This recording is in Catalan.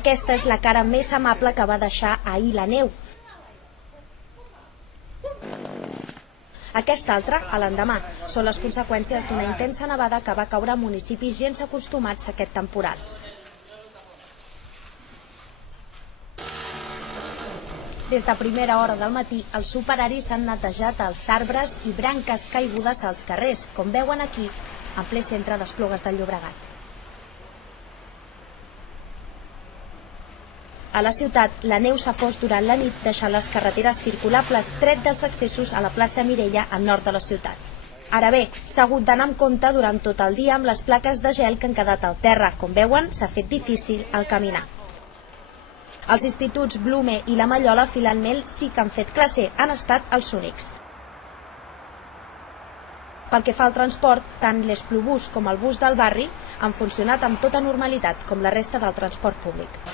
Aquesta és la cara més amable que va deixar ahir la neu. Aquesta altra, a l'endemà, són les conseqüències d'una intensa nevada que va caure a municipis gens acostumats a aquest temporal. Des de primera hora del matí, els operaris han netejat els arbres i branques caigudes als carrers, com veuen aquí, en ple centre d'Esplugues del Llobregat. A la ciutat, la neu s'ha fos durant la nit, deixant les carreteres circulables tret dels accessos a la plaça Mirella, al nord de la ciutat. Ara bé, s'ha hagut d'anar amb compte durant tot el dia amb les plaques de gel que han quedat al terra. Com veuen, s'ha fet difícil el caminar. Els instituts Blume i la Mallola finalment sí que han fet classe, han estat els únics. Pel que fa al transport, tant l'Esplubús com el bus del barri han funcionat amb tota normalitat, com la resta del transport públic.